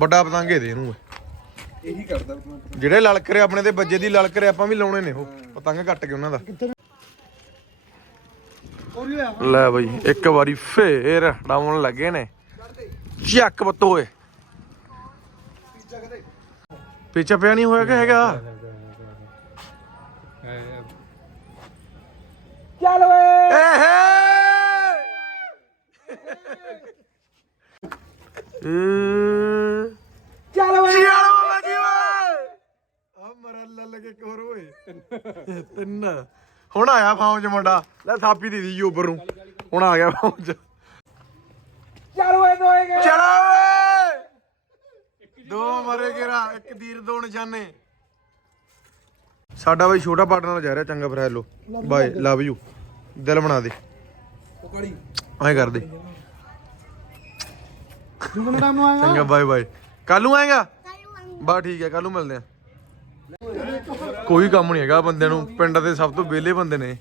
ਵੱਡਾ ਪਤੰਗੇ ਦੇ ਇਹਨੂੰ ਇਹੀ ਕਰਦਾ ਜਿਹੜੇ ਲਲਕਰੇ ਆਪਣੇ ਤੇ ਬੱਜੇ ਦੀ ਲਲਕਰੇ ਆਪਾਂ ਵੀ ਲਾਉਣੇ ਨੇ ਉਹ। ਪਤੰਗ ਕੱਟ ਕੇ ਉਹਨਾਂ ਦਾ। ਲੈ ਬਈ ਇੱਕ ਵਾਰੀ ਫੇਰ ਡਾਉਣ ਲੱਗੇ ਨੇ। ਚੱਕ ਬੱਤੋ ਓਏ। ਪਿੱਛੇ ਪਿਆ ਨਹੀਂ ਹੋਇਆ ਕਿ ਹੈਗਾ? ਚੱਲ ਓਏ। ਏ ਚੱਲ ਓਏ ਚਿਆਲੋ ਬਾਜੀ ਓਏ ਆ ਮਰਾ ਲੱਲ ਕੇ ਕੋਰ ਓਏ ਤਿੰਨ। ਹੁਣ ਆਇਆ ਫਾਰਮ ਚ ਮੁੰਡਾ। ਲੈ ਥਾਪੀ ਦੀ ਦੀ ਉੱਪਰ ਨੂੰ। ਹੁਣ ਆ ਗਿਆ ਫਾਰਮ ਚ ਚੱਲ ਓਏ ਦੋਏ ਗਏ ਚਲੋ ਓਏ। ਦੋ ਮਰੇ ਗੇਰਾ ਇੱਕ ਤੀਰ ਦੋ ਨਿਸ਼ਾਨੇ। ਸਾਡਾ ਬਈ ਛੋਟਾ ਪਾਰਟਨਰ ਜਾ ਰਿਹਾ ਚੰਗਾ ਫਿਰ ਹੈਲੋ ਬਾਏ ਲਵ ਯੂ ਦਿਲ ਬਣਾ ਦੇ। ਐਂ ਕਰ ਦੇ। ਤੂੰ ਟਾਈਮ ਨੂੰ ਆਇਆ ਚੰਗਾ ਬਾਏ ਬਾਏ ਕੱਲ ਨੂੰ ਆਏਗਾ? ਬਾ ਠੀਕ ਹੈ ਕੱਲ ਨੂੰ ਮਿਲਦੇ ਆ ਕੋਈ ਕੰਮ ਨਹੀਂ ਹੈਗਾ ਬੰਦੇ ਨੂੰ। ਪਿੰਡ ਦੇ ਸਭ ਤੋਂ ਵਿਹਲੇ ਬੰਦੇ ਨੇ।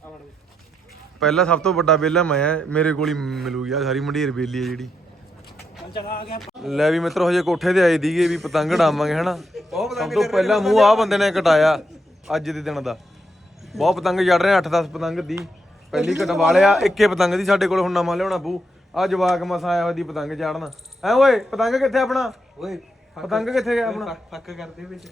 ਪਹਿਲਾ ਸਭ ਤੋਂ ਵੱਡਾ ਵਿਹਲਾ ਮੈਂ ਆ। ਮੇਰੇ ਕੋਲ ਹੀ ਮਿਲੂਗੀ ਆ ਸਾਰੀ ਮੰਡੀਰ ਵਿਹਲੀ ਹੈ ਜਿਹੜੀ। ਲੈ ਵੀ ਮਿੱਤਰੋ, ਹਜੇ ਕੋਠੇ ਤੇ ਆਏ ਦੀਗੇ ਵੀ ਪਤੰਗ ਡਾਵਾਂਗੇ ਹਨਾ? ਸਭ ਤੋਂ ਪਹਿਲਾਂ ਮੂੰਹ ਆ ਬੰਦੇ ਨੇ ਕਟਾਇਆ ਅੱਜ ਦੇ ਦਿਨ ਦਾ। ਬਹੁਤ ਪਤੰਗ ਚੜ ਰਹੇ 8-10 ਪਤੰਗ ਦੀ। ਪਹਿਲੀ ਕਟਵਾ ਲਿਆ, ਇੱਕੇ ਪਤੰਗ ਦੀ ਸਾਡੇ ਕੋਲ ਹੁਣ ਨਵਾਂ ਲਿਆਉਣਾ ਪੂ ਆ ਜਵਾਕ ਮਸਾ ਆਇਆ ਉਹਦੀ ਪਤੰਗ ਚਾੜਨਾ। ਐ ਓਏ, ਪਤੰਗ ਕਿੱਥੇ ਆਪਣਾ? ਓਏ ਪਤੰਗ ਕਿੱਥੇ ਗਿਆ ਆਪਣਾ? ਫੱਕ ਕਰਦੇ ਵਿੱਚ।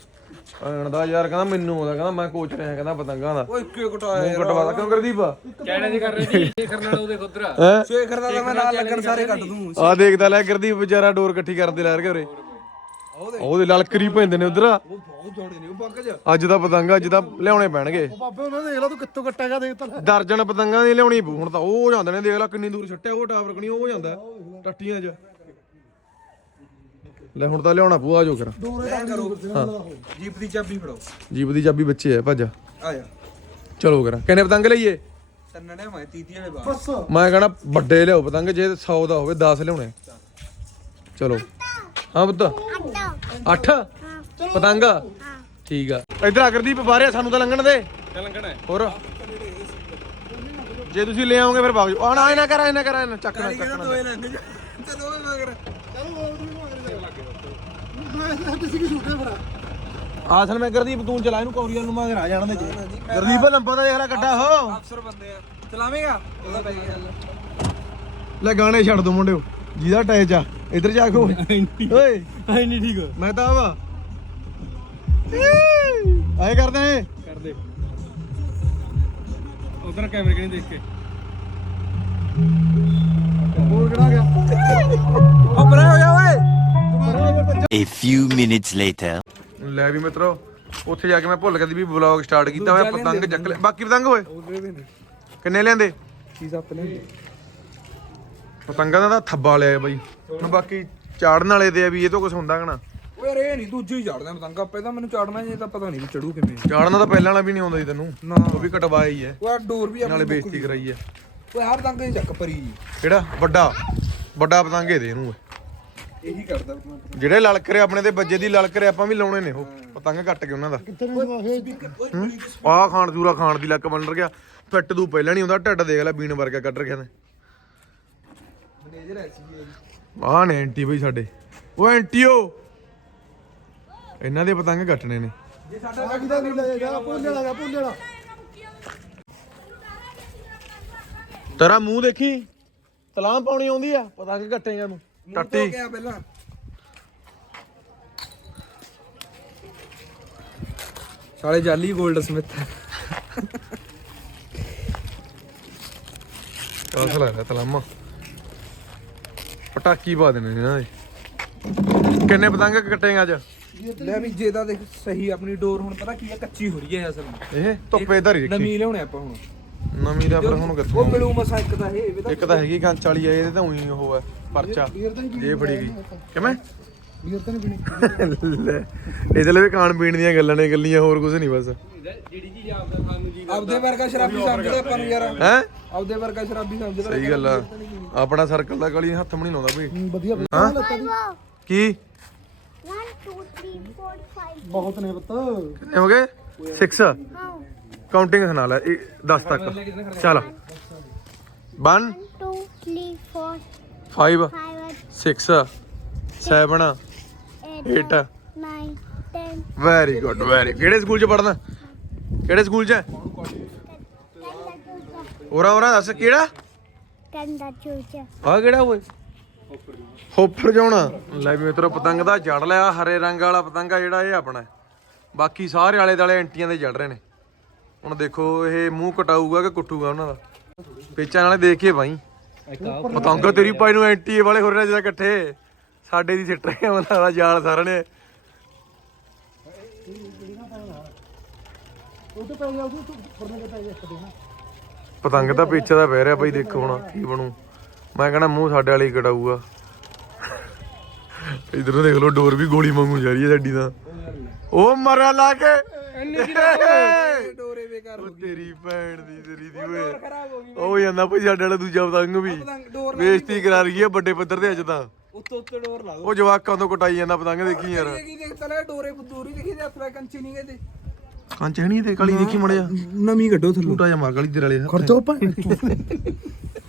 ਆਣ ਦਾ ਯਾਰ ਕਹਿੰਦਾ ਮੈਨੂੰ ਆਉਂਦਾ ਕਹਿੰਦਾ ਮੈਂ ਕੋਚ ਰਿਹਾ ਕਹਿੰਦਾ ਪਤੰਗਾਂ ਦਾ। ਓਏ ਕਿਉਂ ਕਟਾਇਆ ਮੂੰਹ ਕਟਵਾ ਕਿਉਂ ਕਰਦੀਪ ਕਹਿਣੇ ਦੀ ਕਰ ਰਹੇ ਸੀ ਇਹ ਕਰਨ ਵਾਲਾ ਉਹਦੇ ਖੁਦਰਾ ਹੈ? ਸ਼ੇਖਰ ਦਾ ਤਾਂ ਮੈਂ ਨਾਲ ਲੱਗਣ ਸਾਰੇ ਕੱਟ ਦੂੰ। ਆ ਦੇਖਦਾ ਲੈ ਗੁਰਦੀਪ ਵਿਚਾਰਾ ਡੋਰ ਇਕੱਠੀ ਕਰਦੇ ਲੈ ਕੇ ਉਰੇ। ਉਹਦੇ ਲਲਕਰੀ ਪੈਂਦੇ ਨੇ ਉਧਰ। ਉਹ ਬਹੁਤ ਜੋੜੇ ਨੇ ਉਹ ਪੱਕ ਜਾ ਅੱਜ ਦਾ ਪਤੰਗ ਅੱਜ ਦਾ ਲਿਆਉਣੇ ਪੈਣਗੇ। ਬਾਬੇ ਉਹਨਾਂ ਦੇਖ ਲਾ ਤੂੰ ਕਿੱਥੋਂ ਕੱਟੇਗਾ ਦੇਖ ਤਾਂ ਦਰਜਨ ਪਤੰਗਾਂ ਦੀ ਲਿਆਉਣੀ ਹੁਣ ਤਾਂ ਉਹ ਜਾਂਦੇ ਨੇ ਦੇਖ ਲੈ ਕਿੰਨੀ ਦੂਰ ਛੱਟਿਆ ਉਹ ਟਾਵਰ ਕਣੀ ਉਹ ਜਾਂਦਾ। ਟੱਟੀਆਂ 'ਚ। ਲੈ ਹੁਣ ਤਾਂ ਲਿਆਉਣਾ ਪਊ ਆ ਜੋ ਕਰ। ਕਰੋ ਜੀਪ ਦੀ ਚਾਬੀ ਫੜੋ ਜੀਪ ਦੀ ਚਾਬੀ ਬੱਚੇ ਆ ਭੱਜ ਆ। ਜਾ। ਚਲੋ ਕਰਾਂ ਕਿੰਨੇ ਪਤੰਗ ਲਈਏ? ਤੰਨਣੇ ਮੈਂ ਤੀਤੀ ਵਾਲੇ ਬਾਹਰ ਮੈਂ ਕਹਣਾ ਵੱਡੇ ਲਿਆਓ ਪਤੰਗ ਜੇ 100 ਦਾ ਹੋਵੇ 10 ਲਿਆਉਣੇ। ਚਲੋ। ਹਾਂ ਪੁੱਤ। 8 ਪਤੰਗ? ਠੀਕ ਆ। ਇਧਰ ਆ ਗੁਰਦੀਪ ਬਾਹਰੇ ਸਾਨੂੰ ਤਾਂ ਲੰਘਣ ਦੇ। ਲੰਘਣਾ ਹੋਰ? ਜੇ ਤੁਸੀਂ ਲੈ ਆਓਗੇ ਫਿਰ ਬਾਗ ਆ ਨਾ ਇਹ ਨਾ ਕਰ ਇਹ ਨਾ ਕਰ ਇਹ ਨਾ ਚੱਕ ਨਾ ਚੱਕ ਨਾ ਦੋਏ ਲੰਘ ਜਾ। ਚਲੋ ਅਸਲ ਮੈਂ ਗੁਰਦੀਪ ਤੂੰ ਚਲਾ ਇਹਨੂੰ ਕੌਰੀਆਂ ਨੂੰ ਮਗਰ ਆ ਜਾਣ ਦੇ ਗੁਰਦੀਪ ਲੰਬਾ ਦਾ ਦੇਖ ਲੈ ਕੱਢਾ ਹੋ। ਅਫਸਰ ਬੰਦੇ ਆ। ਚਲਾਵੇਂਗਾ? ਉਹਦਾ ਪੈ ਗਿਆ। ਲੈ ਗਾਣੇ ਛੱਡ ਦੋ ਮੁੰਡਿਓ ਜਿਹਦਾ ਟੈਚ ਆ ਇੱਧਰ ਜਾ ਕੇ ਓਏ। ਐ ਨਹੀਂ ਠੀਕ। ਮੈਂ ਤਾਂ ਆਵਾ। ਆਏ ਕਰਦੇ ਨੇ? ਕਰ ਦੇ ਉਧਰ ਕੈਮਰੇ ਕਿਨੇ ਦੇਖ ਕੇ? ਹੋਰ ਕਿਹੜਾ ਗਿਆ? A few minutes later. ਲੈ ਵੀ ਮਿੱਤਰੋ ਉੱਥੇ ਜਾ ਕੇ ਮੈਂ ਭੁੱਲ ਗਿਆ ਸੀ ਵੀ ਵਲੌਗ ਸਟਾਰਟ ਕੀਤਾ ਮੈਂ ਪਤੰਗ ਚੱਕ ਲਿਆ। ਬਾਕੀ ਪਤੰਗ ਹੋਏ ਕਿੰਨੇ ਕੀ ਸੱਪ ਨੇ ਪਤੰਗਾਂ ਦਾ ਤਾਂ ਥੱਬਾ ਲਿਆ ਬਾਈ। ਹੁਣ ਬਾਕੀ ਚਾੜਨ ਵਾਲੇ ਤੇ ਆ ਵੀ ਇਹ ਤੋਂ ਕੁਝ ਹੁੰਦਾ ਕਣਾ ਓਏ ਰੇ ਨਹੀਂ ਦੂਜੇ ਹੀ ਚੜਦਾ ਪਤੰਗਾ। ਪਹਿਲਾਂ ਮੈਨੂੰ ਚੜਨਾ ਜੇ ਤਾਂ ਪਤਾ ਨਹੀਂ ਵੀ ਚੜੂ ਕਿਵੇਂ ਚਾੜਨਾ ਤਾਂ ਪਹਿਲਾਂ ਵਾਲਾ ਵੀ ਨਹੀਂ ਆਉਂਦਾ ਸੀ ਤੈਨੂੰ। ਨਾ। ਉਹ ਵੀ ਕਟਵਾਇਆ ਹੀ ਹੈ ਓਏ ਡੋਰ ਵੀ ਨਾਲੇ ਆਪਣੀ ਬੇਇੱਜ਼ਤੀ ਕਰਾਈ ਹੈ ਓਏ ਹਰ ਪਤੰਗ ਦੀ ਚੱਕ ਪਰੀ ਕਿਹੜਾ? ਵੱਡਾ। ਵੱਡਾ ਪਤੰਗ ਇਹ ਦੇ ਇਹਨੂੰ ਇਹੀ ਕਰਦਾ ਆਪਣਾ ਜਿਹੜੇ ਲਲਕਰੇ ਆਪਣੇ ਤੇ ਬੱਜੇ ਦੀ ਲਲਕਰੇ ਆਪਾਂ ਵੀ ਲਾਉਣੇ ਨੇ ਉਹ। ਪਤੰਗ ਕੱਟ ਕੇ ਉਹਨਾਂ ਦਾ। ਆਹ ਖਾਣ ਦੂਰਾ ਖਾਣ ਦੀ ਲੱਕ ਬਣ ਗਿਆ। ਫਿੱਟ ਦੂ ਪਹਿਲਾਂ ਨਹੀਂ ਆਉਂਦਾ ਢੱਡ ਦੇਖ ਲੈ ਬੀਨ ਵਰਗਾ ਕੱਢ ਰੱਖਿਆ ਨੇ। ਮੈਨੇਜਰ ਐਸੀ ਹੈ ਆਹ ਨੇ ਐਂਟੀ ਬਈ ਸਾਡੇ। ਉਹ ਐਂਟੀਓ ਇਹਨਾਂ ਦੇ ਪਤੰਗ ਕੱਟਣੇ ਨੇ। ਜੇ ਸਾਡਾ ਆ ਕਿਦਾ ਨਹੀਂ ਲੱਗੇਗਾ ਪੁੱਲੇ ਵਾਲਾ ਪੁੱਲੇ ਵਾਲਾ ਤੇਰਾ ਮੂੰਹ ਦੇਖੀ। ਤਲਾਮ ਪਾਉਣੀ ਆਉਂਦੀ ਆ ਪਤੰਗ ਕੱਟੇਗਾ ਨੂੰ ਟੱਟੀ। ਪਹਿਲਾਂ। ਸਾਲੇ ਜਾਲੀ 골ਡ ਸਮਿਥ ਕਾਸ ਲੈ ਰਿਹਾ ਤਲਾਮਾ। ਪਟਾਕੀ ਪਾ ਦੇਣੇ ਨੇ ਇਹਨਾਂ ਦੇ। ਕਿੰਨੇ ਪਤੰਗ ਕੱਟੇਗਾ ਅੱਜ? ਲੈ ਵੀ ਜੇ ਤਾਂ ਦੇਖ ਸਹੀ ਆਪਣੀ ਡੋਰ ਹੁਣ ਪਤਾ ਕੀ ਹੈ ਕੱਚੀ ਹੋ ਰਹੀ ਹੈ ਅਸਲ ਇਹ ਧੁੱਪੇ ਧਰੀ ਰੱਖੀ। ਨਵੀਂ ਲਿਆਉਣੇ ਆਪਾਂ ਹੁਣ। ਨਵੀਂ ਦਾ ਫਿਰ ਹੁਣ ਉਹ ਕਿੱਥੋਂ ਮਿਲੂ ਮਸਾ ਇੱਕ ਤਾਂ ਇਹ ਇਹ ਤਾਂ ਇੱਕ ਤਾਂ ਹੈਗੀ ਕੰਚ ਵਾਲੀ ਆ ਇਹਦੇ ਤਾਂ ਉਹੀ ਉਹ ਹੈ। ਪਰਚਾ। ਇਹ ਫੜੀ ਗਈ। ਕਿਵੇਂ? ਬੀਅਰ ਤਾਂ ਨਹੀਂ ਪੀਣੀ। ਲੈ ਇਹਦੇ ਲਈ ਵੀ ਖਾਣ ਪੀਣ ਦੀਆਂ ਗੱਲਾਂ ਨੇ ਗੱਲੀਆਂ ਹੋਰ ਕੁਝ ਨਹੀਂ ਬਸ। ਜਿਹੜੀ ਚੀਜ਼ ਆਪਦਾ ਖਾਣ ਨੂੰ ਜੀ ਆਪਦੇ ਵਰਗਾ ਸ਼ਰਾਬੀ ਸਮਝਦਾ ਆਪਾਂ ਨੂੰ ਯਾਰ। ਹੈ? ਆਪਦੇ ਵਰਗਾ ਸ਼ਰਾਬੀ ਸਮਝਦਾ ਸਹੀ ਗੱਲ ਆ। ਆਪਣਾ ਸਰਕਲ ਦਾ ਗਲੀ ਹੱਥ ਨਹੀਂ ਲਾਉਂਦਾ ਭਈ ਵਧੀਆ ਹਾਂ? ਕੀ? One, two, three, four, five. ਬਹੁਤ ਨੇ ਪੁੱਤ। ਕਿੰਨੇ ਹੋ ਗਏ? 6 How? ਕਾਊਂਟਿੰਗ ਸੁਣਾ ਲੈ 10 ਤੱਕ। ਚੱਲ। 1 One, two, three, four, 5 five, 6 7 eight, 8 nine, ten, very good very ਕਿਹੜੇ ਸਕੂਲ ਚ ਪੜਦਾ ਕਿਹੜੇ ਸਕੂਲ ਚ? ਉਰਾ ਉਰਾ ਦੱਸ ਕਿਹੜਾ? ਕੰਦਾ ਚੂਚਾ। ਆ ਕਿਹੜਾ ਓਏ? ਹੋਫਰ ਜਾਉਣਾ। ਲੈ ਵੀ ਮਿੱਤਰੋ ਪਤੰਗ ਦਾ ਜੜ ਲਿਆ ਹਰੇ ਰੰਗ ਵਾਲਾ ਪਤੰਗ ਜਿਹੜਾ ਇਹ ਆਪਣਾ। ਬਾਕੀ ਸਾਰੇ ਆਲੇ ਦਾਲੇ ਐਂਟੀਆਂ ਦੇ ਜੜ ਰਹੇ ਨੇ। ਹੁਣ ਦੇਖੋ ਇਹ ਮੂੰਹ ਕਟਾਊਗਾ ਕਿ ਕੁੱਟੂਗਾ ਉਹਨਾਂ ਦਾ। ਪੇਚਾਂ ਨਾਲੇ ਦੇਖ ਕੇ ਬਾਈ। ਪਤੰਗ ਤੇਰੀ ਪਾਈ ਨੂੰ ਐਂਟੀ ਵਾਲੇ ਹੋ ਰਹੇ ਜਿਹੜਾ ਇਕੱਠੇ। ਸਾਡੇ ਦੀ ਸਿੱਟ ਰਹੇ ਉਹਨਾਂ ਦਾ ਜਾਲ ਸਾਰਿਆਂ ਨੇ। ਪਤੰਗ ਤਾਂ ਪਿੱਛੇ ਦਾ ਪੈ ਰਿਹਾ ਬਾਈ ਦੇਖੋ ਹੁਣ ਕੀ ਬਣੂ। ਮੈਂ ਕਹਿੰਦਾ ਮੂੰਹ ਸਾਡੇ ਵਾਲੀ ਕਟਾਊਗਾ। ਇਧਰੋਂ ਦੇਖ ਲਓ ਡੋਰ ਵੀ ਗੋਲੀ ਵਾਂਗੂ ਜਾ ਰਹੀ ਹੈ ਸਾਡੀ ਤਾਂ। ਉਹ ਮਰਿਆ ਲਾ ਕੇ। ਬੇਕਾਰ ਉਹ ਤੇਰੀ ਭੈਣ ਦੀ ਤੇਰੀ ਦੀ ਓਏ। ਖਰਾਬ ਹੋ ਗਈ ਉਹ ਜਾਂਦਾ ਭਾਈ ਸਾਡੇ ਵਾਲਾ ਦੂਜਾ ਪਤੰਗ ਵੀ। ਪਤੰਗ ਡੋਰ ਬੇਇੱਜ਼ਤੀ ਕਰਾ ਰਹੀ ਹੈ ਵੱਡੇ ਪੱਧਰ ਤੇ ਅੱਜ ਤਾਂ। ਉੱਤੋਂ ਉੱਤੇ ਡੋਰ ਲਾ ਦੋ। ਉਹ ਜਵਾਕਾਂ ਤੋਂ ਕਟਾਈ ਜਾਂਦਾ ਪਤੰਗ ਦੇਖੀ ਯਾਰ। ਇਹ ਕੀ ਦੇਖ ਤਲੇ ਡੋਰੇ ਦੂਰੀ ਦੇਖੀ ਤੇ ਹੱਥ ਕੰਚੀ ਨਹੀਂ ਗਏ ਤੇ। ਕੰਚ ਹੈ ਨਹੀਂ ਤੇ ਕਾਲੀ ਦੇਖੀ ਮੜਿਆ। ਨਵੀਂ ਕੱਢੋ ਥੱਲੋਂ। ਟੂਟਾ ਜਾਂ ਮਾਰ ਕਾਲੀ ਤੇਰੇ ਵਾਲੇ। ਖਰਚੋ ਭਾਈ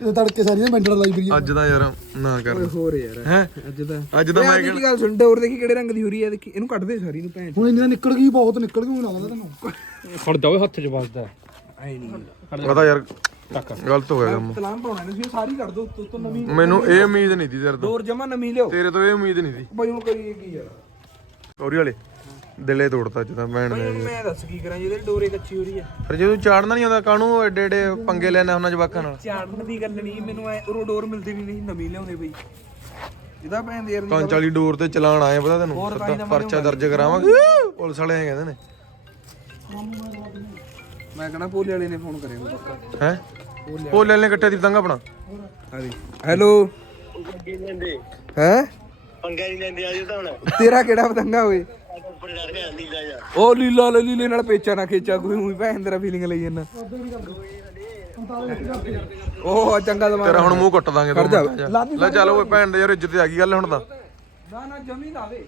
ਇਹ ਤੜਕੇ ਸਾਰੀਆਂ ਮੈਂਟਲ ਲਾਈਬ੍ਰੇਰੀ ਅੱਜ ਦਾ ਯਾਰ ਨਾ ਕਰ। ਹੋਰ ਯਾਰ। ਹੈ? ਅੱਜ ਦਾ। ਅੱਜ ਤਾਂ ਮੈਂ ਕੀ ਗੱਲ ਸੁਣ ਡੋਰ ਦੇਖੀ ਕਿਹੜੇ ਰੰਗ ਦੀ ਹੋ ਰਹੀ ਹੈ ਦੇਖੀ। ਇਹਨੂੰ ਕੱਢ ਦੇ ਸਾਰੀ ਨੂੰ ਭੈਣ। ਹੁਣ ਇੰਨਾ ਨਿਕਲ ਗਈ ਬਹੁਤ ਨਿਕਲ ਗਈ ਮੈਨੂੰ ਲੱਗਦਾ ਤੈਨੂੰ। ਖੜ ਜਾਵੇ ਹੱਥ 'ਚ ਵੱਜਦਾ। ਐ ਨਹੀਂ। ਪਤਾ ਯਾਰ ਗਲਤ ਹੋ ਗਿਆ ਕੰਮ। ਤਲਾਮ ਪਾਉਣਾ ਇਹਨੂੰ ਸੀ ਸਾਰੀ ਕੱਢ ਦੋ ਉੱਤੋਂ ਉੱਤੋਂ ਨਵੀਂ ਮੈਨੂੰ ਇਹ ਉਮੀਦ ਨਹੀਂ ਸੀ ਤੇਰੇ ਤੋਂ। ਡੋਰ ਜਮਾ ਨਵੀਂ ਲਿਓ ਤੇਰੇ ਤੋਂ ਇਹ ਉਮੀਦ ਨਹੀਂ ਸੀ। ਬਾਈ ਹੁਣ ਕਰੀਏ ਕੀ ਯਾਰ? ਸੌਰੀ ਵਾਲੇ। ਦਿਲੇ ਤੋੜਤਾ ਤਾਂ ਭੈਣ ਨੇ। ਹੁਣ ਮੈਂ ਦੱਸ ਕੀ ਕਰਾਂ ਜਿਹਦੇ ਡੋਰੇ ਕੱਚੀ ਹੋ ਰਹੀ ਹੈ ਫਿਰ ਜਦੋਂ ਚਾੜਨਾ ਨਹੀਂ ਆਉਂਦਾ ਕਾਹਨੂੰ ਐਡੇ ਐਡੇ ਪੰਗੇ ਲੈਣਾ ਉਹਨਾਂ ਜਵਾਕਾਂ ਨਾਲ? ਝਾੜਨ ਦੀ ਗੱਲ ਨਹੀਂ ਮੈਨੂੰ ਐ ਉਰੋਂ ਡੋਰ ਮਿਲਦੀ ਨਹੀਂ ਨਹੀਂ ਨਵੀਂ ਲਿਆਉਂਦੇ ਬਈ। ਇਹਦਾ ਭੈਣ ਦੇ ਯਾਰ ਨਹੀਂ ਕੰਚ ਵਾਲੀ ਡੋਰ ਤੇ ਚਲਾਣ ਆਏ ਪਤਾ ਤੈਨੂੰ? ਤਾਂ ਤਾਂ ਪਰਚਾ ਦਰਜ ਕਰਾਵਾਂਗੇ। ਪੁਲਿਸ ਵਾਲੇ ਐਂ ਕਹਿੰਦੇ ਨੇ। ਮੈਂ ਕਹਣਾ ਪੋਲੇ ਵਾਲੇ ਨੇ ਫੋਨ ਕਰਿਆ ਮੈਨੂੰ ਪੱਕਾ। ਹੈ? ਭੋਲੇ ਵਾਲੇ। ਨੇ ਕੱਟਿਆ ਦੀ ਪਤੰਗ ਆਪਣਾ। ਹਾਂਜੀ। ਹੈਲੋ? ਹੈ? ਪੰਗਾ ਨਹੀਂ ਲੈਂਦੇ ਆਜੋ ਤਾਂ ਹੁਣ। ਤੇਰਾ ਕਿਹੜਾ ਪਤੰਗਾ ਓਏ? ਉਹ ਲੀਲਾ ਲੈ ਲੀਲੇ ਨਾਲ ਪੇਚਾ ਨਾ ਖੇਚਾ ਕੋਈ ਉਹੀ ਭੈਣ ਤੇਰਾ ਫੀਲਿੰਗ ਲਈ ਜਾਂਦਾ। ਉਹ ਚੰਗਾ ਦਮਾ ਤੇਰਾ ਹੁਣ ਮੂੰਹ ਕੱਟ ਦਾਂਗੇ ਕਰ ਜਾ। ਲੈ ਚੱਲ ਓਏ ਭੈਣ ਦੇ ਯਾਰ ਇੱਜ਼ਤ ਤੇ ਆ ਗਈ ਗੱਲ ਹੁਣ ਤਾਂ। ਨਾ ਨਾ ਜਮੀ ਲਾਵੇ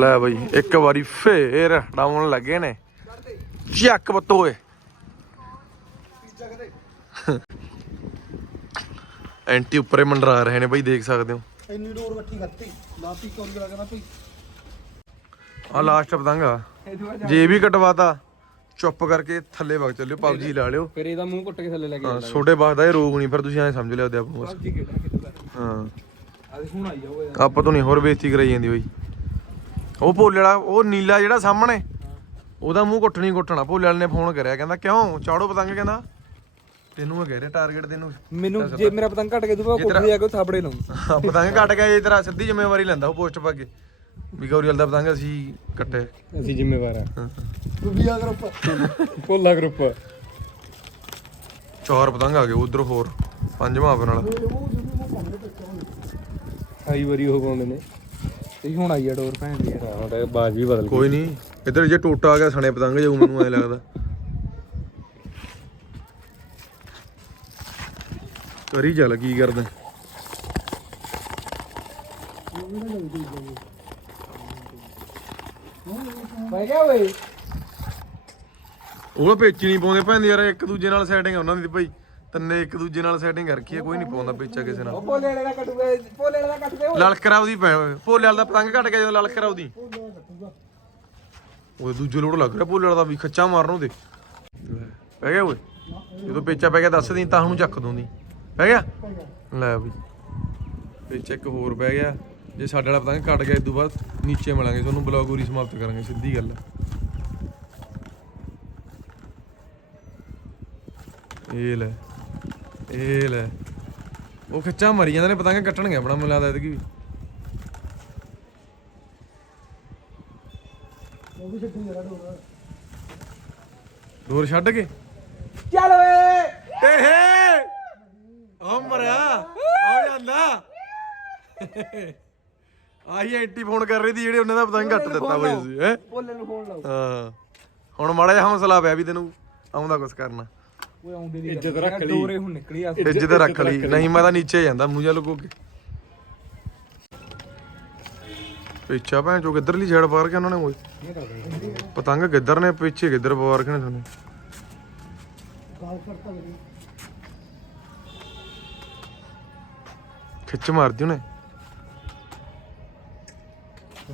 ਲੈ ਬਈ ਇੱਕ ਵਾਰੀ ਫੇਰ ਡਾਉਣ ਲੱਗੇ ਨੇ। ਚੱਕ ਬੱਤੋ ਓਏ। ਐਂਟੀ ਉੱਪਰੇ ਮੰਡਰਾ ਰਹੇ ਨੇ ਬਈ ਦੇਖ ਸਕਦੇ ਹੋ। ਇੰਨੀ ਡੋਰ ਇਕੱਠੀ ਕਰਤੀ ਲਾਤੀ ਕੋਲ ਕਰਾ ਕਹਿੰਦਾ ਭਈ। ਆ ਲਾਸਟ ਪਤੰਗ ਜੇ ਵੀ ਕਟਵਾਤਾ ਚੁੱਪ ਕਰਕੇ ਥੱਲੇ ਵਗ ਚੱਲਿਓ ਪਬਜੀ ਲਾ ਲਿਓ। ਫਿਰ ਇਹਦਾ ਮੂੰਹ ਕੁੱਟ ਕੇ ਥੱਲੇ ਲੈ ਕੇ ਹਾਂ ਛੋਟੇ ਬਾਸ ਦਾ ਇਹ ਰੋਗ ਨਹੀਂ ਫਿਰ ਤੁਸੀਂ ਐਂ ਸਮਝ ਲਿਓ ਉਹਦੇ ਆਪ ਨੂੰ ਬਸ। ਹਾਂ? ਅੱਜ ਹੁਣ ਆਈ ਆ ਆਪਾਂ ਤੋਂ ਨਹੀਂ ਹੋਰ ਬੇਇੱਜ਼ਤੀ ਕਰਾਈ ਜਾਂਦੀ ਬਈ। ਉਹ ਭੋਲੇ ਵਾਲਾ ਉਹ ਨੀਲਾ ਜਿਹੜਾ ਸਾਹਮਣੇ ਉਹਦਾ ਮੂੰਹ ਕੁੱਟ ਨਹੀਂ ਕੁੱਟਣਾ। ਭੋਲੇ ਵਾਲੇ ਨੇ ਫੋਨ ਕਰਿਆ ਕਹਿੰਦਾ ਕਿਉਂ? ਚਾੜੋ ਪਤੰਗ ਕਹਿੰਦਾ। ਤੈਨੂੰ ਮੈਂ ਕਹਿ ਰਿਹਾ ਟਾਰਗੇਟ ਤੈਨੂੰ ਮੈਨੂੰ ਜੇ ਮੇਰਾ ਪਤੰਗ ਘਟ ਕੇ ਦੂਗਾ ਕੋਠੇ ਜਾ ਕੇ ਥਾਪੜੇ ਲਾਉਂ ਹਾਂ, ਪਤੰਗ ਕੱਟ ਗਿਆ ਇਹ ਤੇਰਾ ਸਿੱਧੀ ਜ਼ਿੰਮੇਵਾਰੀ ਲੈਂਦਾ ਉਹ ਪੋਸਟ ਪਾ ਕੇ। ਵੀ ਗੌਰੀਵਾਲ ਦਾ ਪਤੰਗ ਅਸੀਂ ਕੱਟੇ ਅਸੀਂ ਜ਼ਿੰਮੇਵਾਰ ਆ। ਦੁਬਲੀਆ ਗਰੁੱਪ ਭੋਲਾ ਗਰੁੱਪ ਚਾਰ ਪਤੰਗ ਆ ਗਏ ਉਧਰ ਹੋਰ ਪੰਜਵਾਂ ਆਪ ਨਾਲ। ਕਈ ਵਾਰੀ ਉਹ ਪਾਉਂਦੇ ਨੇ। ਇਹ ਹੁਣ ਆਈ ਆ ਡੋਰ ਭੈਣ ਦੀ। ਯਾਰ ਤੇ ਬਾਜ ਵੀ ਬਦਲ ਕੋਈ ਨਹੀਂ ਇੱਧਰ ਜੇ ਟੋਟਾ ਆ ਗਿਆ ਸਣੇ ਪਤੰਗ ਜਾਊ ਮੈਨੂੰ ਐ ਲੱਗਦਾ। ਕਰੀ ਚੱਲ ਕੀ ਕਰਦਾ? ਮੈਂ ਕਿਹਾ ਓਏ। ਉਹ ਪੇਚੀ ਨਹੀਂ ਪਾਉਂਦੇ ਭੈਣ ਯਾਰ ਇੱਕ ਦੂਜੇ ਨਾਲ ਸੈਟਿੰਗ ਉਹਨਾਂ ਦੀ ਭਾਈ। ਤੰਨੇ ਇੱਕ ਦੂਜੇ ਨਾਲ ਸੈਟਿੰਗ ਰੱਖੀ ਹੈ ਕੋਈ ਨਹੀਂ ਪਾਉਂਦਾ ਪੇਚਾ ਕਿਸੇ ਨਾਲ। ਉਹ ਭੋਲੇ ਵਾਲੇ ਦਾ ਕੱਟੂਗਾ ਭੋਲੇ ਵਾਲੇ ਦਾ ਕੱਟ ਦੇ ਲਲਕਰਾ ਉਹਦੀ ਪੈ ਭੋਲੇ ਵਾਲਾ ਦਾ ਪਤੰਗ ਘਟ ਗਿਆ ਜਦੋਂ ਲਲਕਰਾ ਉਹਦੀ ਉਹ ਦੂਜੇ ਲੋੜ ਲੱਗ ਰਿਹਾ ਭੋਲੇ ਵਾਲਾ ਦਾ ਵੀ ਖੱਚਾ ਮਾਰਨ ਉਹਦੇ ਪੈ ਗਿਆ ਓਏ। ਜਦੋਂ ਪੇਚਾ ਪੈ ਗਿਆ ਦੱਸ ਦੀ ਤਾਂ ਹੁਣ ਚੱਕ ਦੂੰਦੀ ਪੈ ਗਿਆ? ਲੈ ਬਈ ਪੇਚਾ ਇੱਕ ਹੋਰ ਪੈ ਗਿਆ। ਜੇ ਸਾਡੇ ਵਾਲਾ ਪਤੰਗ ਘਟ ਗਿਆ ਇਸ ਤੋਂ ਬਾਅਦ ਨੀਚੇ ਮਿਲਾਂਗੇ ਤੁਹਾਨੂੰ ਬਲੌਗ ਉਰੀ ਸਮਾਪਤ ਕਰਾਂਗੇ ਸਿੱਧੀ ਗੱਲ ਇਹ ਲੈ ਇਹ ਲੈ। ਉਹ ਖਿੱਚਾ ਮਰੀ ਜਾਂਦੇ ਨੇ ਪਤੰਗ ਕੱਟਣਗੇ ਆਪਣਾ ਮੈਨੂੰ ਲੱਗਦਾ ਇਹਦੀ ਵੀ। ਡੋਰ ਛੱਡ ਕੇ ਚੱਲ ਓਏ ਏਹੇ ਆ ਮਰਿਆ ਆ ਜਾਂਦਾ ਆਹੀ ਐਂਟੀ ਫੋਨ ਕਰ ਰਹੀ ਸੀ ਜਿਹੜੇ ਉਹਨੇ ਦਾ ਪਤੰਗ ਕੱਟ ਦਿੱਤਾ ਬਈ ਸੀ ਹੈ? ਭੋਲੇ ਨੂੰ ਫੋਨ ਲਾਓ। ਹਾਂ। ਹੁਣ ਮਾੜਾ ਜਿਹਾ ਹੌਸਲਾ ਪਿਆ ਵੀ ਤੈਨੂੰ ਆਉਂਦਾ ਕੁਝ ਕਰਨਾ। ਓਏ ਆਉਂਦੇ ਦੀ ਇੱਜ਼ਤ ਰੱਖ ਲਈ। ਡੋਰੇ ਹੁਣ ਨਿਕਲੀ ਆ। ਇੱਜ਼ਤ ਰੱਖ ਲਈ। ਨਹੀਂ ਮੈਂ ਤਾਂ ਨੀਚੇ ਜਾਂਦਾ ਮੂੰਹ ਜਾ ਲੁਕੋ ਕੇ। ਪਿੱਛਾ ਭੈਣ ਚੋ ਕਿੱਧਰਲੀ ਛੇੜ ਪਾਰ ਕੇ ਉਹਨਾਂ ਨੇ ਓਏ? ਪਤੰਗ ਕਿੱਧਰ ਨੇ? ਪਿੱਛੇ ਕਿੱਧਰ ਪਾਰ ਕੇ ਨੇ ਤੁਹਾਨੂੰ? ਖਿੱਚ ਮਾਰਦੀ ਉਹਨੇ।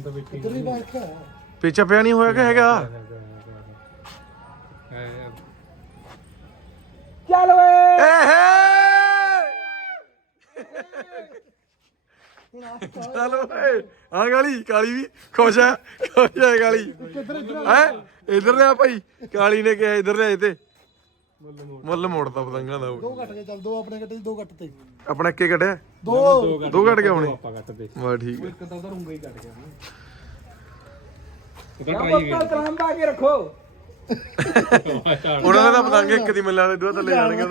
ਬਾਈਕ ਹੈ। ਪਿੱਛਾ ਪਿਆ ਨਹੀਂ ਹੋਇਆ ਕਿ ਹੈਗਾ? ਚੱਲ ਓਏ। ਚਲੋ ਓਏ। ਆ ਕਾਲੀ ਕਾਲੀ ਵੀ। ਖੁਸ਼ ਹੈ ਖੁਸ਼ ਹੈ ਕਾਲੀ ਹੈ? ਇਧਰ ਲਿਆ ਭਾਈ। ਕਾਲੀ ਨੇ ਕਿਹਾ ਇਧਰ ਲਿਆ ਤੇ। ਮੁੱਲ ਮੋੜਦਾ ਪਤੰਗਾਂ ਦਾ ਦੋ ਕੱਟ ਕੇ ਚੱਲ ਦੋ ਆਪਣੇ ਕੱਟੇ ਦੋ ਕੱਟ ਤੇ। ਆਪਣਾ ਇੱਕੇ ਕੱਢਿਆ ਦੋ। ਦੋ ਕੱਢ ਕੇ ਆਉਣੇ। ਆਪਾਂ ਕੱਟ ਦੇ ਵਾ ਠੀਕ ਹੈ ਕਦਾ ਤਾਂ ਰੁੰਗਾ ਹੀ ਕੱਟ ਗਿਆ ਉਹਦਾ ਨਾ ਟਰਾਈ ਬੱਕਾ ਕਲਮ ਪਾ ਕੇ ਰੱਖੋ। ਉਹਨਾਂ ਤਾਂ ਪਤੰਗ ਇੱਕ ਦੀ ਮਿਲਣ ਵਾਲੇ ਦੂਆ ਥੱਲੇ ਜਾਣਗੇ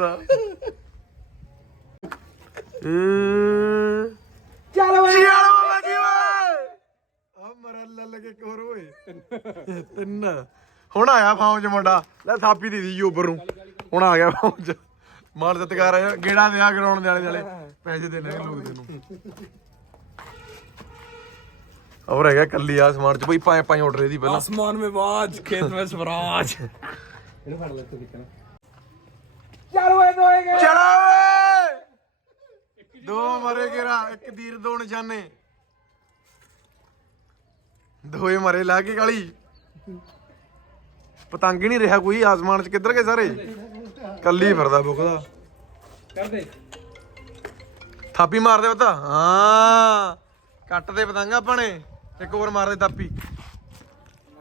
ਏ ਚੱਲ ਓਏ ਯਾਰ ਬਾਬਾ ਜੀ ਮਰਨ ਲੱਲ ਕੇ ਕੋਰ ਓਏ। ਤਿੰਨ। ਹੁਣ ਆਇਆ ਫਾਉਂ ਚ ਮੁੰਡਾ। ਲੈ ਥਾਪੀ ਦੀ ਦੀ ਉੱਪਰ ਨੂੰ। ਹੁਣ ਆ ਗਿਆ ਫਾਉਂ ਚ ਮਾਰ ਸਤਕਾਰ ਆਇਆ ਗੇੜਾ ਦੇ ਆ ਗਰਾਉਣ ਦੇ ਆਲੇ ਦੁਆਲੇ ਪੈਸੇ ਦੇਣੇ ਲੋਕ ਤੈਨੂੰ ਹੋਰ ਹੈਗਾ ਕੱਲੀ ਆ ਸਮਾਨ ਚ ਬਈ ਪੰਜ ਪੰਜ ਆਰਡਰ ਇਹਦੀ ਪਹਿਲਾਂ आसमान में बाज खेत में स्वराज ਇਹਨੂੰ ਫੜ ਲੈ ਤੂੰ ਕਿੱਥੇ ਚੱਲ ਓਏ ਦੋਏਗੇ ਚਲਾ ਓਏ ਦੋ ਮਰੇ ਗੇਰਾ ਇੱਕ ਤੀਰ ਦੋ ਨਿਸ਼ਾਨੇ ਦੋਏ ਮਰੇ ਲਾ ਕੇ ਕਾਲੀ ਪਤੰਗ ਹੀ ਨਹੀਂ ਰਿਹਾ ਕੋਈ ਆਸਮਾਨ 'ਚ ਕਿੱਧਰ ਗਏ ਸਾਰੇ? ਕੱਲੀ ਫਿਰਦਾ ਬੁਕਦਾ ਕਰ ਦੇ ਥਾਪੀ ਮਾਰਦੇ ਪਤਾ ਹਾਂ ਕੱਟ ਦੇ ਪਤੰਗ ਆਪਾਂ ਨੇ। ਇੱਕ ਹੋਰ ਮਾਰ ਦੇ ਥਾਪੀ।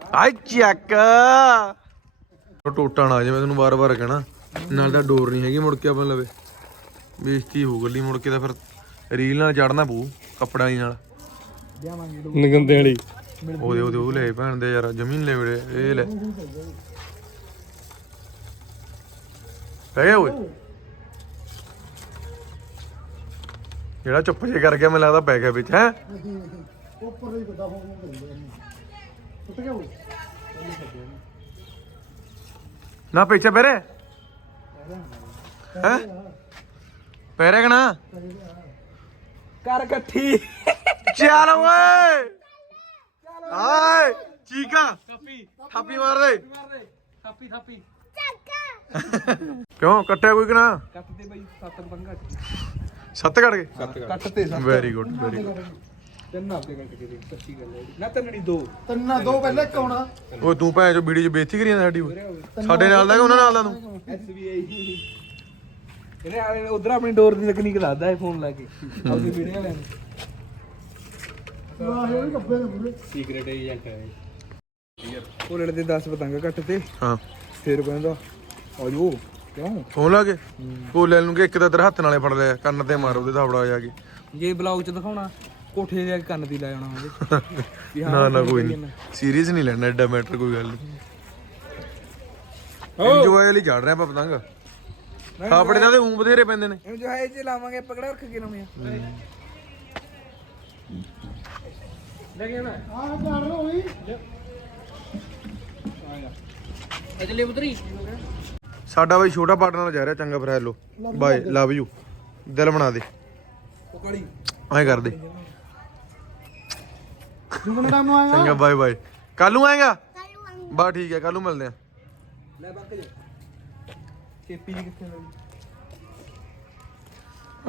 ਆਈ ਚੱਕ। ਟੋਟਾ ਨਾ ਆ ਜਾਵੇ ਤੈਨੂੰ ਵਾਰ-ਵਾਰ ਕਹਿਣਾ। ਨਾਲ ਤਾਂ ਡੋਰ ਨਹੀਂ ਹੈਗੀ ਮੁੜ ਕੇ ਆਪਣੇ ਲਵੇ। ਬੇਇੱਜ਼ਤੀ ਹੋ ਗੱਲੀ ਮੁੜ ਕੇ ਤਾਂ ਫਿਰ ਰੀਲ ਨਾਲ ਚੜਨਾ ਪਊ ਕੱਪੜਾ ਦੀ ਨਾਲ। ਨਗੰਦੇ ਵਾਲੀ। ਉਹਦੇ ਉਹਦੇ ਉਹ ਲੈ ਭੈਣ ਦੇ ਯਾਰ ਜ਼ਮੀਨ ਲੈ ਵੇੜੇ ਇਹ ਲੈ। ਪੈ ਗਿਆ ਓਏ? ਜਿਹੜਾ ਚੁੱਪ ਜੇ ਕਰ ਗਿਆ ਮੈਨੂੰ ਲੱਗਦਾ ਪੈ ਗਿਆ ਵਿੱਚ ਹੈ? ਉੱਪਰ ਹੀ ਪਤਾ ਹੋ ਗਿਆ ਟੁੱਟ ਗਿਆ ਉਹ ਨਾ ਪਿੱਛੇ ਪੈਰੇ ਹੈ? ਪੈਰੇ ਕਣਾ। ਕਰ ਇਕੱਠੀ। ਚੱਲ ਓਏ। ਆਏ ਚੀਕਾ। ਥਾਪੀ। ਮਾਰ ਦੇ। ਥਾਪੀ ਥਾਪੀ ਕਿਉਂ ਕੱਟਿਆ ਕੋਈ ਕਣਾ ਕੱਟ ਦੇ ਬਈ ਸੱਤ ਪੰਗਾ ਸੱਤ ਕੱਟ ਗਏ? ਕੱਟ। ਤੇ ਸੱਤ। ਵੈਰੀ ਗੁੱਡ ਵੈਰੀ ਗੁੱਡ ਤਿੰਨ ਆਪੇ ਕੱਟ ਕੇ ਦੇ ਸੱਚੀ ਗੱਲ ਹੈ ਨਾ ਤਿੰਨ ਨਹੀਂ ਦੋ। ਤਿੰਨ ਦੋ ਪਹਿਲੇ ਆਉਣਾ। ਓਏ ਤੂੰ ਭੈਣ ਚੋ ਵੀਡੀਓ ਚ ਬੇਇੱਜ਼ਤੀ ਕਰੀ ਜਾਂਦਾ ਸਾਡੀ ਓਏ। ਸਾਡੇ ਨਾਲ ਦਾ ਕਿ ਉਹਨਾਂ ਨਾਲ ਦਾ ਤੂੰ? ਐਸਬੀਆਈ ਇਹਨੇ ਉਧਰ ਆਪਣੀ ਡੋਰ ਦੀ ਤਕਨੀਕ ਦੱਸਦਾ ਹੈ ਫੋਨ ਲਾ ਕੇ। ਆਪਣੀ ਵੀਡੀਓ ਲੈਣ ਵਾਹ ਇਹ ਵੀ ਕੱਪੇ ਦੇ ਪੂਰੇ ਸੀਕ੍ਰੀਟ ਏਜੰਟ ਹੈ ਕੋਲੜ ਦੇ 10 ਪਤੰਗ ਕੱਟ ਤੇ। ਹਾਂ। ਫੇਰ ਕਹਿੰਦਾ ਆਜੋ ਕਿਉਂ? ਫੋਨ ਲਾ ਕੇ? ਉਹ ਲੈ ਲੂੰਗੇ ਇੱਕ ਤਾਂ ਤੇਰੇ ਹੱਥ ਨਾਲੇ ਫੜ ਲਿਆ ਕੰਨ ਤੇ ਮਾਰ ਉਹਦੇ ਥਾਪੜਾ ਜਾ ਕੇ। ਜੇ ਬਲੌਗ ਚ ਦਿਖਾਉਣਾ ਕੋਠੇ ਦੇ ਕੰਨ ਦੀ ਲੈ ਆਉਣਾ ਉਹਦੇ। ਵੀ ਹਾਂ ਨਾ ਨਾ ਕੋਈ ਨਹੀਂ ਸੀਰੀਅਸ ਨਹੀਂ ਲੈਣਾ ਐਡਾ ਮੈਟਰ ਕੋਈ ਗੱਲ ਨਹੀਂ ਇੰਜੋਏ ਲਈ ਚੜ ਰਿਹਾ ਆਪਾਂ ਪਤੰਗ। ਥਾਪੜੇ ਨਾਲ ਤੇ ਉਂ ਬਥੇਰੇ ਪੈਂਦੇ ਨੇ। ਹੈ ਜੇ ਲਾਵਾਂਗੇ ਪਕੜਾ ਰੱਖ ਕੇ ਲਾਉਣੇ ਆ। ਉਧਰੀ ਸਾਡਾ ਬਈ ਛੋਟਾ ਪਾਰਟਨਰ ਜਾ ਰਿਹਾ ਚੰਗਾ ਫਿਰ ਲੋ ਬਾਏ ਲਵ ਯੂ ਦਿਲ ਬਣਾ ਦੇ। ਉਹ ਕਾਲੀ ਐਂ ਕਰ ਦੇ। ਕਿੰਨੇ ਟਾਈਮ ਨੂੰ ਆਏਗਾ? ਚੰਗਾ ਬਾਏ ਬਾਏ ਕੱਲ ਨੂੰ ਆਏਗਾ. ਬਾ ਠੀਕ ਹੈ ਕੱਲ ਨੂੰ ਮਿਲਦੇ ਆ। ਲੈ ਬੱਕ ਜਾ ਕੇਪੀ ਜੀ ਕਿੱਥੇ ਲੱਗੀ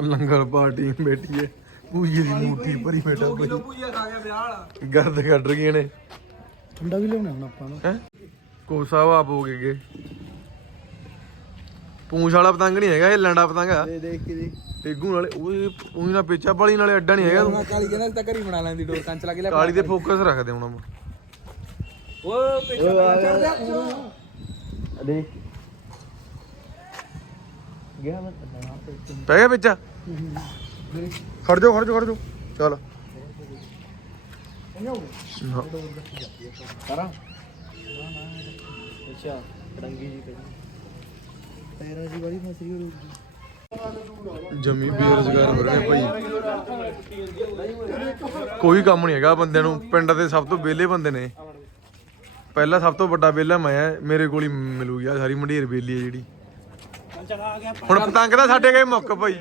ਲੰਗਰ ਪਾਰਟੀ ਬੈਠੀ ਹੈ ਪੂਜੀ ਦੀ ਮੂਠੀ ਭਰੀ ਬੈਠਾ ਕਿਲੋ ਪੂਜਾ ਖਾ ਗਿਆ ਵਿਆਹ ਵਾਲਾ। ਗਰਦ ਕੱਢ ਰਹੀਆਂ ਨੇ। ਠੰਡਾ ਵੀ ਲਿਆਉਣਾ ਹੁਣ ਆਪਾਂ ਨੂੰ। ਹੈ? ਕੋਸਾ ਆਪ ਹੋ ਗਏ ਗੇ ਪੂੰਛ ਵਾਲਾ ਪਤੰਗ ਨਹੀਂ ਹੈਗਾ ਇਹ ਲੰਡਾ ਪਤੰਗ ਆ। ਦੇ ਦੇਖ ਕੇ ਦੇ ਟੇਗੂ ਨਾਲੇ ਉਹ ਉਹੀ ਨਾ ਪੇਚਾ ਪਾਲੀ ਨਾਲੇ ਅੱਡਾ ਨਹੀਂ ਹੈਗਾ। ਤੂੰ ਕਾਲੀ ਕਹਿੰਦਾ ਤਾਂ ਘਰੀ ਬਣਾ ਲੈਂਦੀ ਡੋਰ ਕੰਚ ਲਾ ਕੇ ਲੈ ਕਾਲੀ ਤੇ ਫੋਕਸ ਰੱਖਦੇ ਹੁਣ ਆਪਾਂ। ਓ ਪਿੱਛੇ ਚੜ ਜਾ। ਦੇਖ ਗਿਆ ਮੈਂ ਪੈ ਗਿਆ ਵਿੱਚ ਖੜ ਜਾਓ ਖੜ ਜਾਓ ਖੜ ਜਾਓ। ਚੱਲ। ਨਾ। ਕਰਾਂ ਅੱਛਾ ਰੰਗੀ ਜੀ ਤੇਰਾ ਜੀ ਬੜੀ ਫਸੀ ਹੋ ਜਮੀ ਬੇਰੁਜ਼ਗਾਰ ਹੋ ਰਹੇ ਭਾਈ। ਕੋਈ ਕੰਮ ਨਹੀਂ ਹੈਗਾ ਬੰਦਿਆਂ ਨੂੰ। ਪਿੰਡ ਦੇ ਸਭ ਤੋਂ ਵਿਹਲੇ ਬੰਦੇ ਨੇ। ਪਹਿਲਾ ਸਭ ਤੋਂ ਵੱਡਾ ਵਿਹਲਾ ਮੈਂ ਆ। ਮੇਰੇ ਕੋਲ ਹੀ ਮਿਲੂਗੀ ਆ ਸਾਰੀ ਮੰਡੀਰ ਬੇਲੀ ਹੈ ਜਿਹੜੀ। ਹੁਣ ਪਤੰਗ ਤਾਂ ਸਾਡੇ ਗਏ ਮੁੱਕ ਭਾਈ।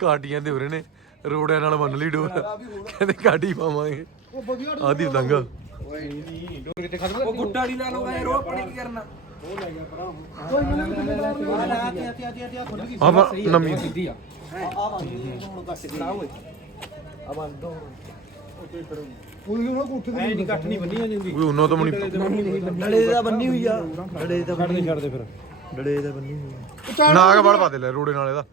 ਕਾਟੀਆਂ ਦੇ ਹੋ ਰਹੇ ਨੇ। ਰੋੜਿਆਂ ਨਾਲ ਬੰਨ ਲਈ ਡੋਰ। ਕਹਿੰਦੇ ਕਾਟੀ ਪਾਵਾਂਗੇ। ਉਹ ਆਦੀ ਪਤੰਗ ਉਹ ਗੁੱਟਾ ਨਹੀਂ ਲਾ ਲਓ ਯਾਰ ਉਹ ਆਪਣੇ ਕੀ ਕਰਨਾ। ਆ ਲਾ ਕੇ ਆ ਤੇ ਆ ਆ ਸਿੱਧੀ ਆ। ਕੋਈ ਹੁਣ ਕੋਠੇ ਤੇ ਨਹੀਂ ਕੱਟ ਨਹੀਂ ਬੰਨੀ ਕੋਈ ਉਹਨਾਂ ਤੋਂ ਮਣੀ ਡਲੇ ਦਾ ਬੰਨੀ ਹੋਈ ਆ। ਡਲੇ ਦਾ ਦੇ ਛੱਡ ਦੇ ਫਿਰ। ਡਲੇ ਦਾ ਬੰਨੀ ਹੋਈ ਆ। ਨਾਗ ਬੜ ਪਾ ਦੇ ਲੈ ਰੋੜੇ ਨਾਲ ਇਹਦਾ।